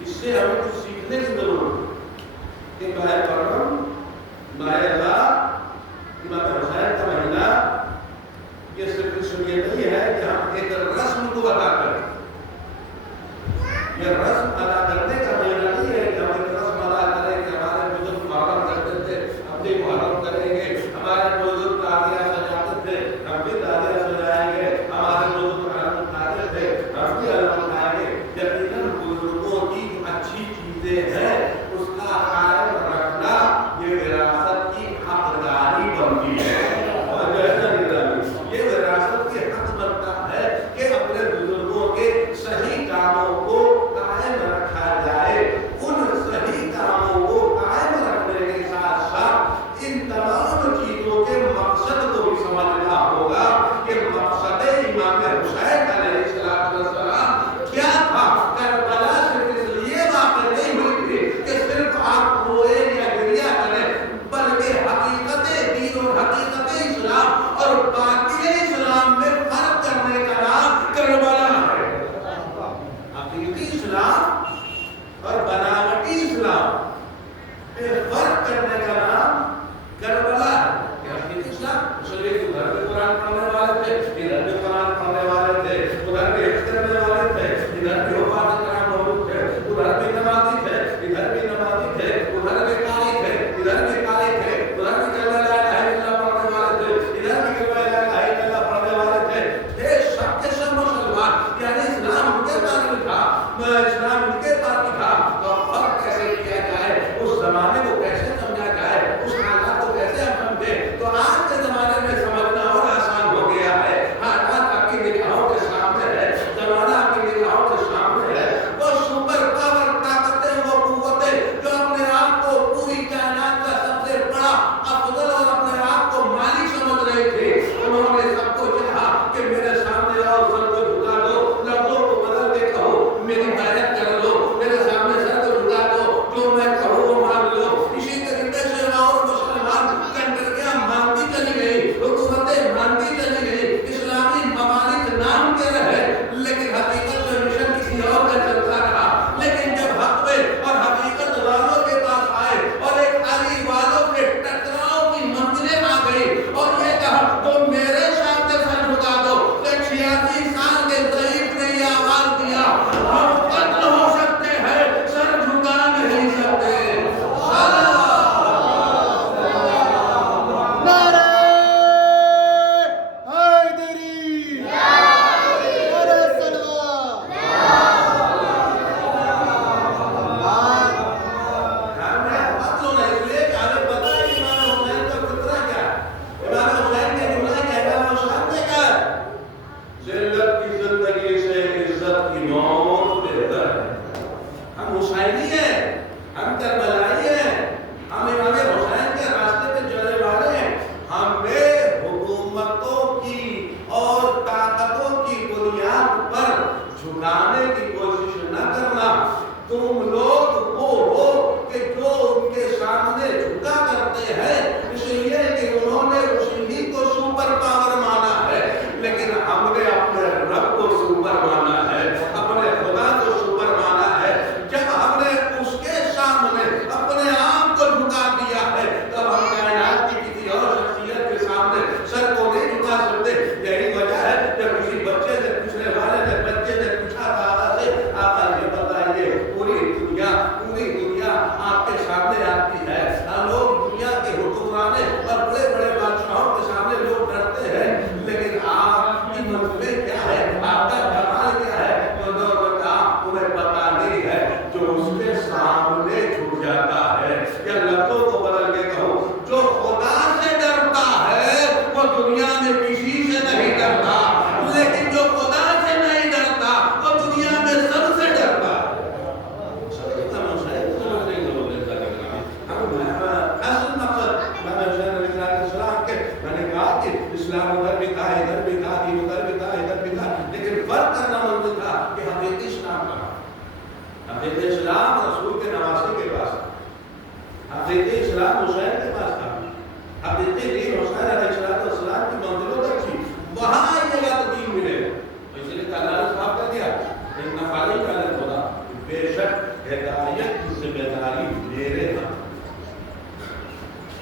اس سے ہمیں کچھ سیکھنے کی ضرورت ہے کہ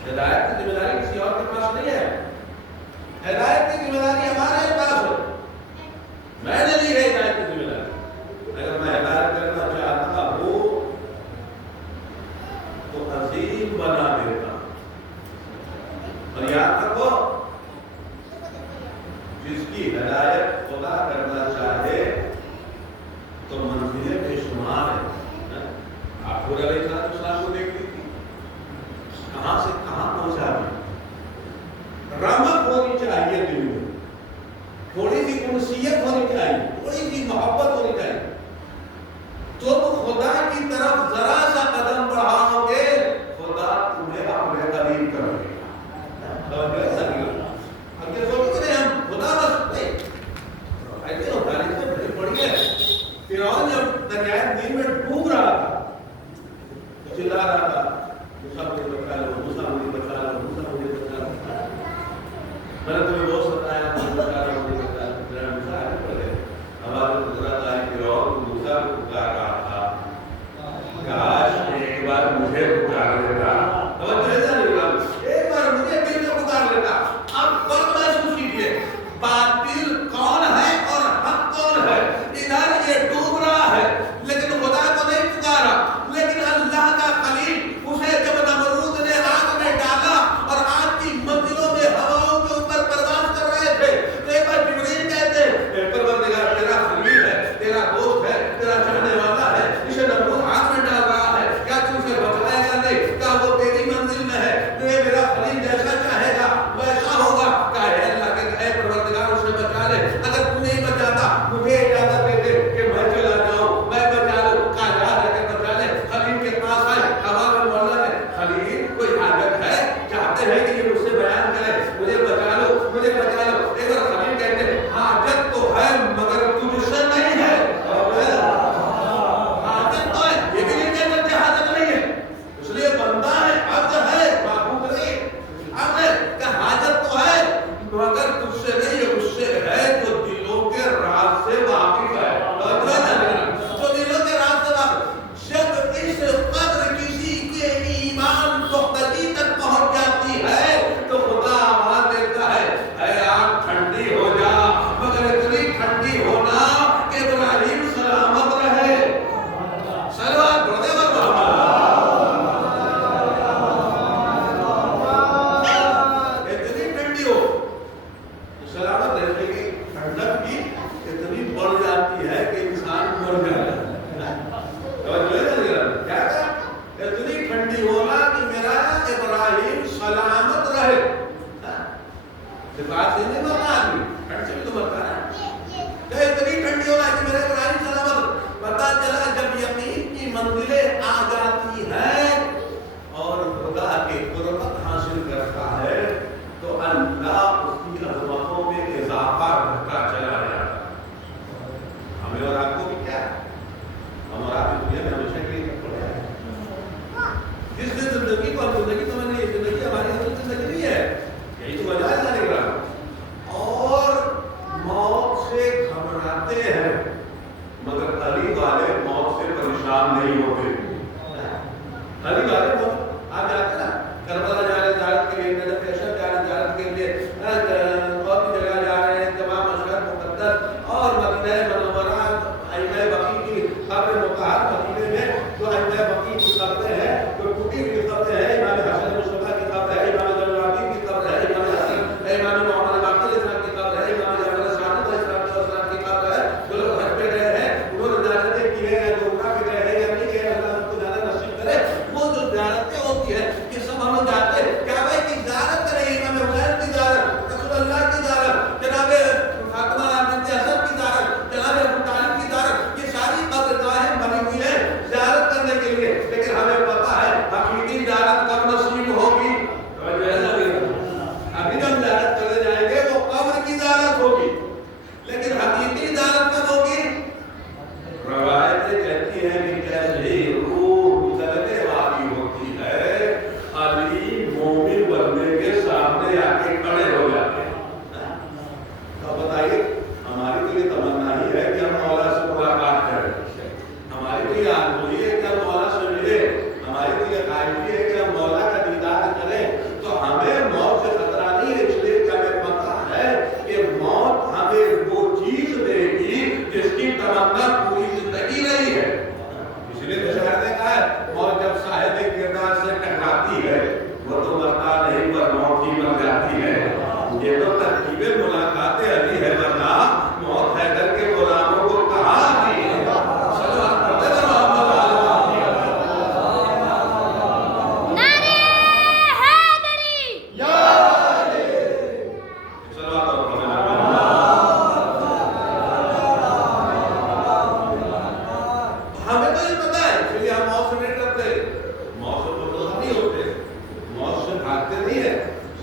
ہدایت کی ذمہ داری کسی اور کے پاس نہیں ہے، ہدایت کی ذمہ داری ہمارے پاس ہے. میں نے لی ہے ہدایت کی ذمہ داری. اگر میں ہدایت کرنا چاہتا ہوں تو عظیم بنا دیتا. اور یاد رکھو، جس کی ہدایت خدا کرنا چاہے تو منزلیں بے شمار ہیں. آپ خود علیہ السلام کو دیکھ لیجیے، کہاں سے کہاں پہنچا دیا. رحمت ہونی چاہیے دل میں، تھوڑی سی انسیت ہونی چاہیے، تھوڑی سی محبت ہونی چاہیے. تم خدا کی طرف ذرا سا قدم بڑھاؤ گے، خدا تمہیں اپنے قریب کر دے گا. اب یہ سوچو کہ ہم خدا بس نہیں ایسے ہوتا ہے. بڑی ہے فرعون جب دریائے نیل میں ڈوب رہا تھا، چلا رہا تھا موسیٰ مجھے بچا لو، موسیٰ مجھے بچا لو، موسیٰ مجھے بچا لو. میں نے تمہیں بہت ستایا، مجھے بچا لو، مجھے بچا لو. میرا موسیٰ آگے بڑھے. ہمارے حضرت آئی فرعون موسیٰ کو پکار رہا تھا، کاش ایک بار مجھے پکار لیتا. ایک بار مجھے دل میں پکار لیتا. اب فرق محسوس کیجیے، باطل کون ہے اور حق کون ہے. ادھر یہ ڈوب رہا ہے لیکن خدا کو نہیں پکارا، لیکن اللہ کا خلیل اسے جب نمرود نے آگ میں ڈالا اور آگ کی منزلوں میں ہواؤں کے اوپر پرواز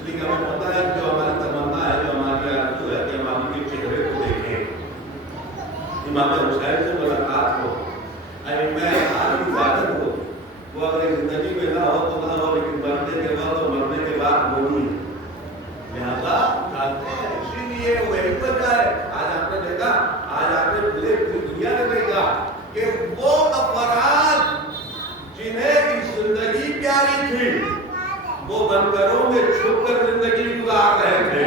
اس لیے ہمیں پتا ہے جو ہماری تمنا ہے، جو ہماری آرزو ہے کہ ہم علی کے چہرے کو دیکھیں، امام حسین سے ملاقات ہو، میں آج عبادت ہو، وہ اگر زندگی میں نہ ہو تو نہ ہو، لیکن مرنے کے بعد اور مرنے کے بعد ہونی ہے۔ لہٰذا جانتے ہیں، اسی لیے وہی وجہ ہے، آج آپ نے دیکھا، آج آپ نے پوری دنیا نے دیکھا کہ وہ افراد جنہیں کی زندگی پیاری تھی وہ بنکروں میں چھپ کر زندگی گزار رہے تھے،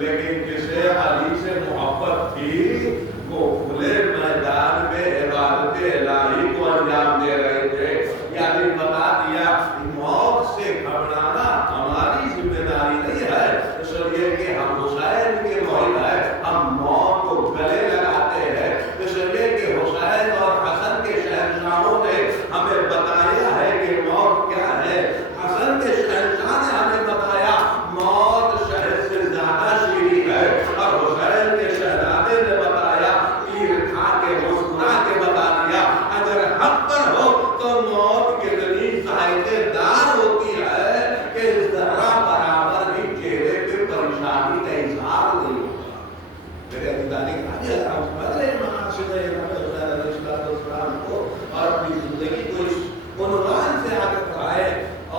لیکن جسے علی سے محبت تھی وہ کھلے میدان میں عبادت الہی کو انجام دے رہے تھے۔ یعنی بتا دیا موت سے گھبرانا ہماری ذمہ داری نہیں ہے، اس لیے کہ ہم حسین کے محب ہیں، ہم موت کو گلے لگاتے ہیں، اس لیے کہ حسین اور حسن کے شہنشاہوں نے ہمیں بتایا ہے کہ موت کیا ہے۔ حسن کے شہنشاہ نے ہمیں بتایا موت شہد سے زیادہ شیریں ہے، اور حسین کے شہزادے نے بتایا تیر کھا کے مسکرا کے بتا دیا اگر حق پر ہو تو موت کتنی ذائقے دار ہوتی ہے کہ ذرہ برابر بھی چہرے پہ پریشانی کا اظہار نہیں ہوتا۔ میرے عزیزانی بدلے مقاصد السلام کو اور اپنی زندگی کو اس عنوان سے آگے بڑھائے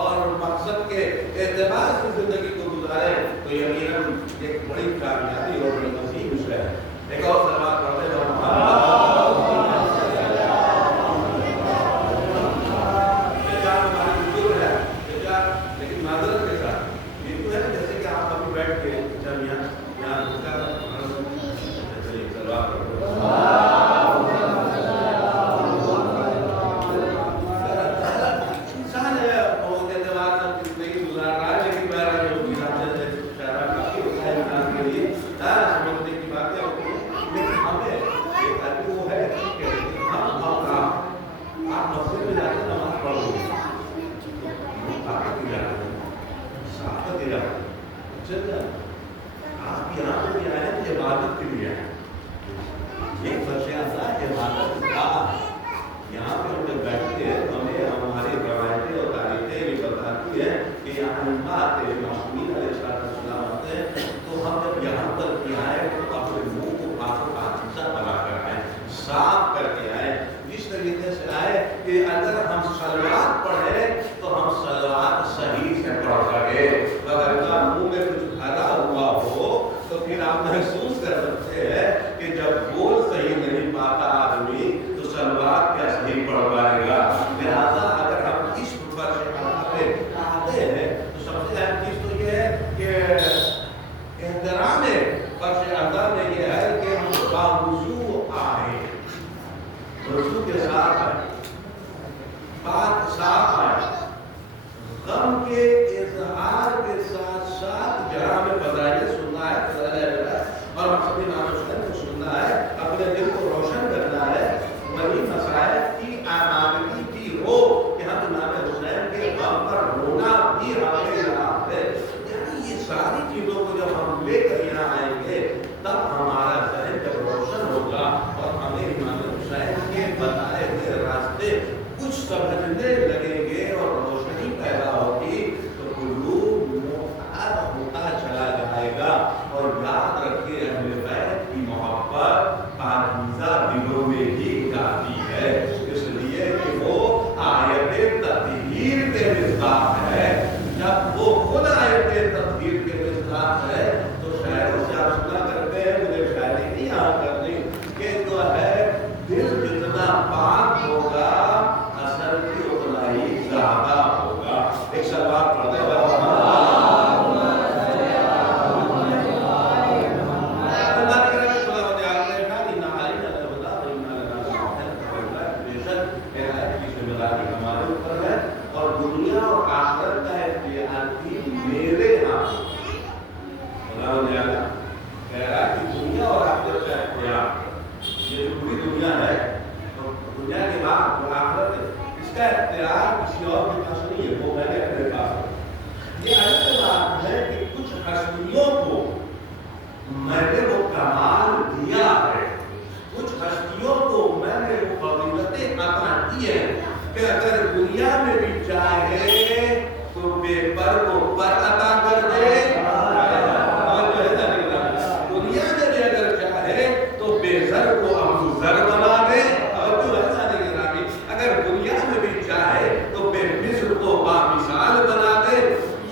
اور مقصد کے اعتبار سے زندگی کو گزارے تو یقیناً ایک بڑی کامیابی اور بڑی عظیم ہے۔ ایک اور سوال پڑھتے ہیں لیکن معذرت کے ساتھ یہ تو ہے جیسے کہ آپ ابھی بیٹھ کے جب یہاں سلوات پڑھتے انسان ہے بہت اعتبار سے اپنی زندگی گزار رہا ہے، لیکن میرا جو شہرہ کافی ہوتا ہے انسان کے لیے سمجھنے کی باتیں ہوتی ہیں، لیکن ہمیں ایک عربی وہ ہے ٹھیک ہے، لیکن ہم اور آپ مسجد میں جا کے نماز پڑھو گے آپ یہاں پہ بھی آئے تو عبادت کے لیے آئے، یہ فرشیاں عبادت کا یہاں پہ ہم جب بیٹھتے ہیں تو ہمیں ہماری روایتیں اور تاریخیں بھی بتاتی ہیں کہ یہاں آتے معصومین علیہ السلام آتے ہیں تو ہم جب یہاں پر بھی آئے تو اپنے منہ کو پاکیزہ بنا کر آئے، صاف کر کے آئے، اس طریقے سے آئے کہ اگر ہم صلوات پڑھیں تو ہم صلوات صحیح سے پڑھ سکے، اگر منہ میں کچھ بھرا ہوا ہو تو پھر آپ محسوس کر سکتے ہیں کہ جب بول صحیح نہیں پاتا آدمی تو صلوات کیا صحیح پڑھ پائے گا۔ لہٰذا اگر ہم اس پر سے آتے ہیں تو سب سے اہم چیز تو یہ ہے کہ احترام فرش اعظم میں یہ ہے کہ ہم باوضو آئے، وضو کے ساتھ آئے، پاک صاف آئے، غم کے اظہار کے ساتھ ساتھ جہاں میں فضائل سننا ہے اور مقصد امام حسین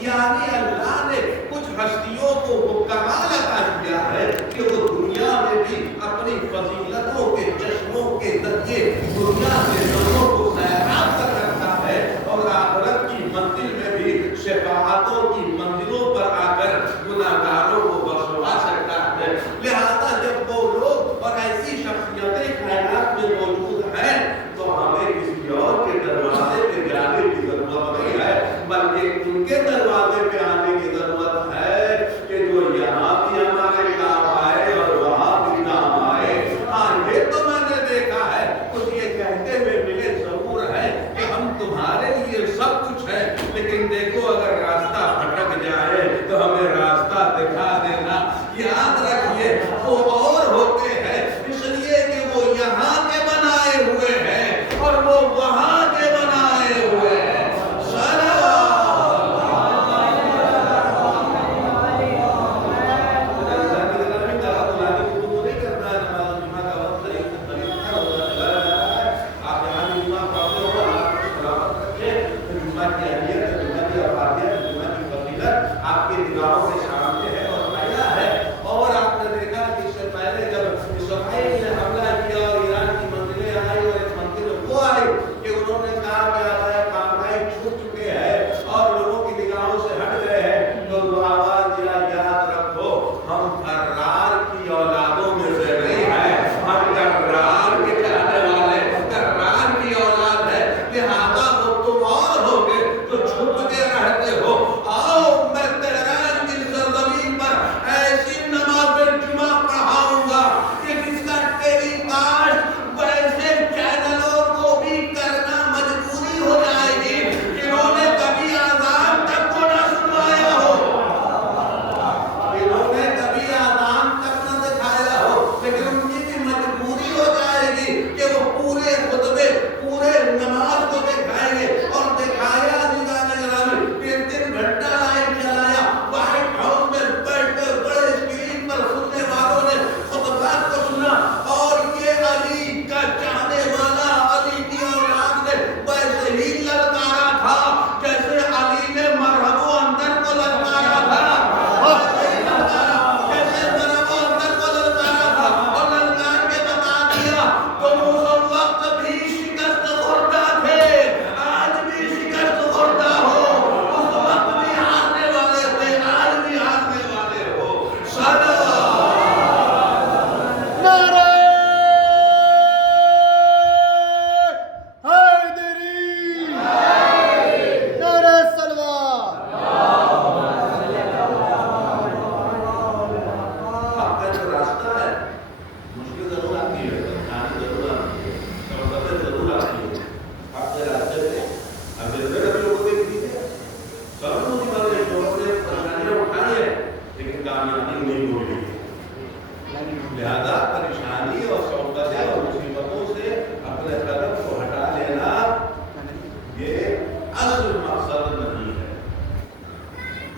یعنی اللہ نے کچھ ہستیوں کو وہ کمال عطا کیا ہے کہ وہ دنیا میں بھی اپنی فضیلتوں کے چشموں کے ذریعے دنیا کے لوگوں کو سیراب کر رکھا ہے، اور آخرت کی منزل میں بھی شفاعتوں کی منزلوں پر آ کر گناہگاروں کو بخشوا سکتا ہے۔ لہذا جب وہ لوگ اور ایسی شخصیتیں کائنات میں موجود ہیں تو ہمیں کسی اور کے دروازے پہ جانے کی ضرورت نہیں ہے، بلکہ ان کے دروازے پہ آنے کی ضرورت ہے کہ جو یہاں بھی ہمارے کام آئے اور وہاں بھی کام آئے۔ ہاں یہ تو میں نے دیکھا ہے، کچھ یہ کہتے ہوئے ملے ضرور ہے کہ ہم تمہارے لیے سب کچھ ہے، لیکن دیکھو اگر راستہ بھٹک جائے تو ہمیں راستہ دکھا دینا۔ یاد رکھیے وہ اور ہوتے ہیں اس لیے کہ وہ یہاں کے بنائے ہوئے ہیں اور وہ وہاں کے بنائے ہوئے ہیں۔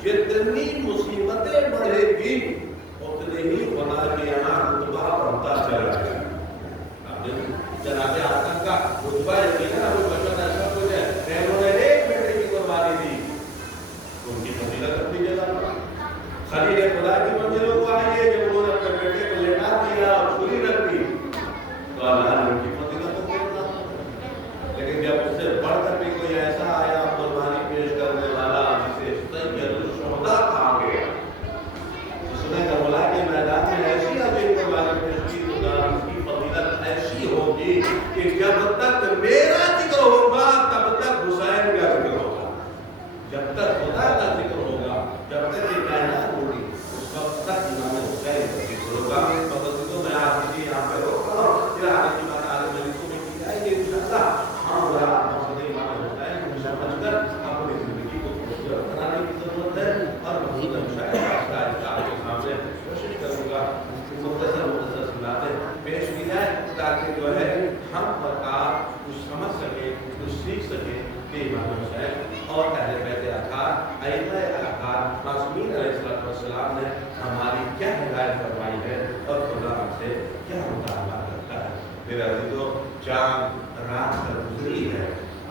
جتنی مصیبتیں بڑھے گی اتنے ہی خدا کے یہاں رتبہ بڑھتا چلا جائے گا۔ جناب آدم کا رتبہ یقینا وہ بچت ایسا کچھ ہے، انہوں نے ایک بیٹے کی قربانی دی ان کی فضیلت اپنی جگہ پر۔ خلیل خدا کی منزلوں کو آئیے جب انہوں نے اپنے بیٹے کو لٹا دیا اور چھری رکھ دی تو اللہ نے ان کی فضیلتوں کو بتا۔ لیکن جب اس سے بڑھ کر بھی کوئی ایسا آیا قربانی پیش کرنے والا جسے سید الشہداء کہا گیا، اس نے کربلا کے میدان میں ایسی عظیم قربانی پیش کی تو اس کی فضیلت ایسی ہوگی کہ جب تک میرا ذکر ہوگا تب تک حسین کا ذکر ہوگا، جب تک خدا کا ذکر ہوگا، جب تک یہ کائنات ہوگی اس وقت تک امام حسین کا ذکر ہوگا۔ تو میں آپ کی یہاں پہ روک رہا ہوں، پھر آگے کی بات آگے مجلسوں میں کی جائے گی انشاءاللہ۔ ہم ذرا مقصد امام حسین کو سمجھ کر اپنی زندگی کو خوبصورت بنانے کی ضرورت ہے، اور محمد شاید آپ کے سامنے کوشش کروں گا مختصر سناتیں پیش کی جائے تاکہ جو ہے ہم اور آپ کچھ سمجھ سکیں، کچھ سیکھ سکیں کہ امام حسین اور اہل بیت اطہار ائمہ اطہار معصومین علیہ السلام نے ہماری کیا ہدایت فرمائی ہے اور خدا ہم سے کیا مطالبہ کرتا ہے۔ میرا عزیزو، چاند رات پر گزری ہے،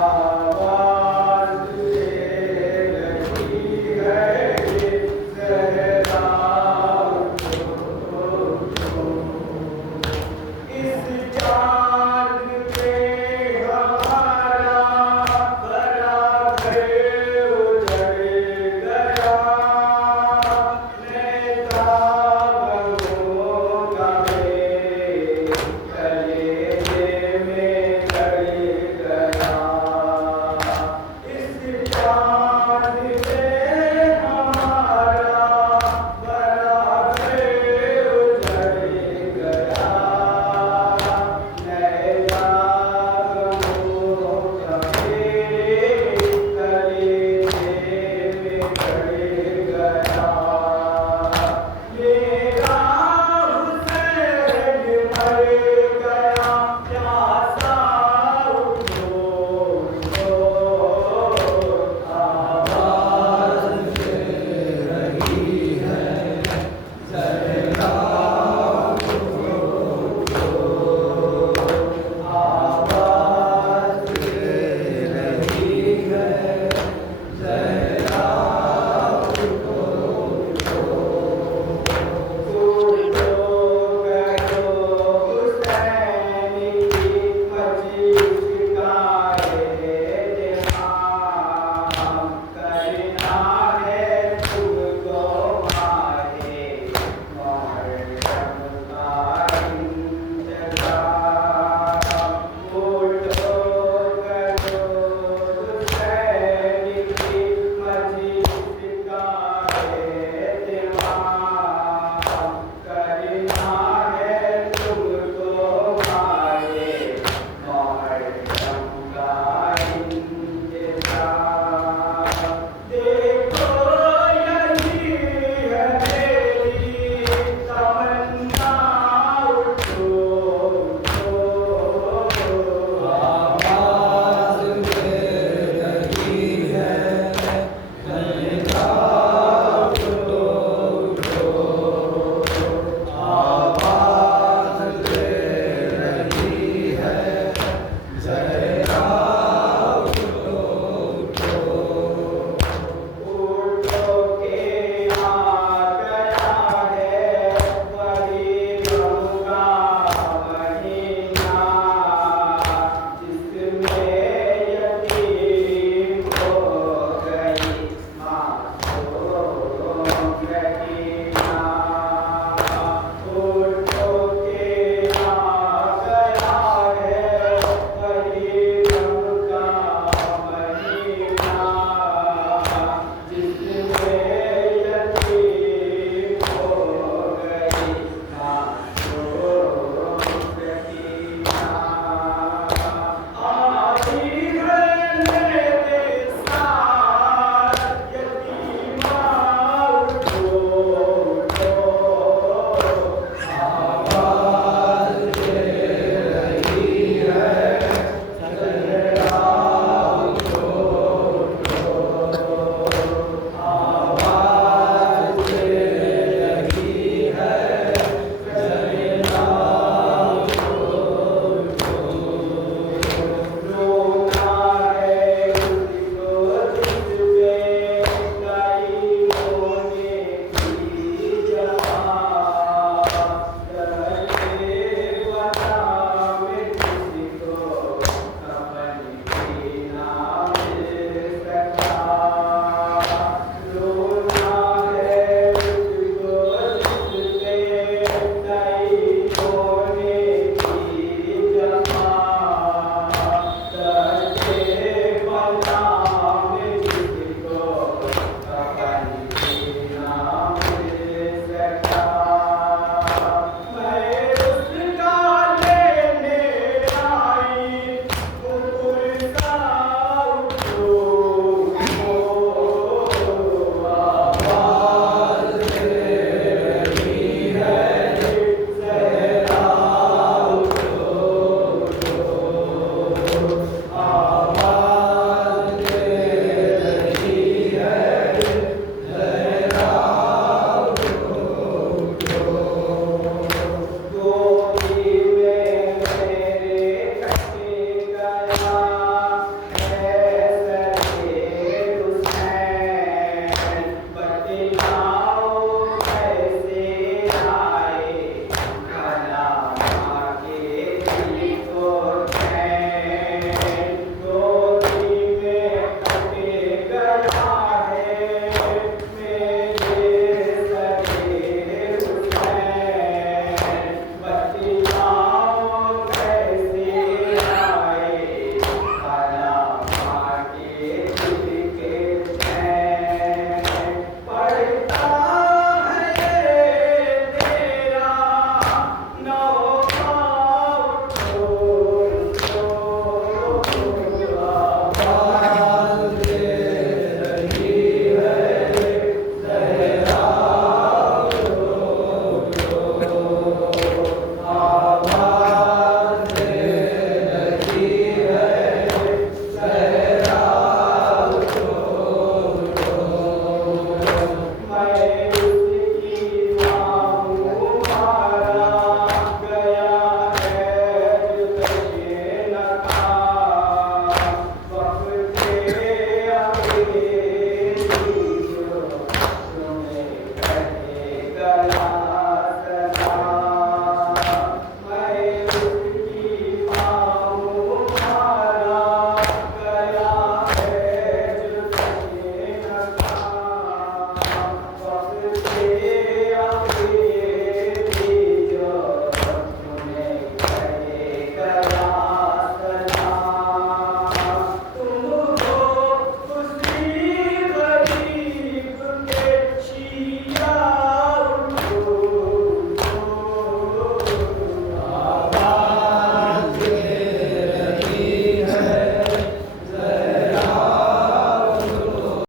آ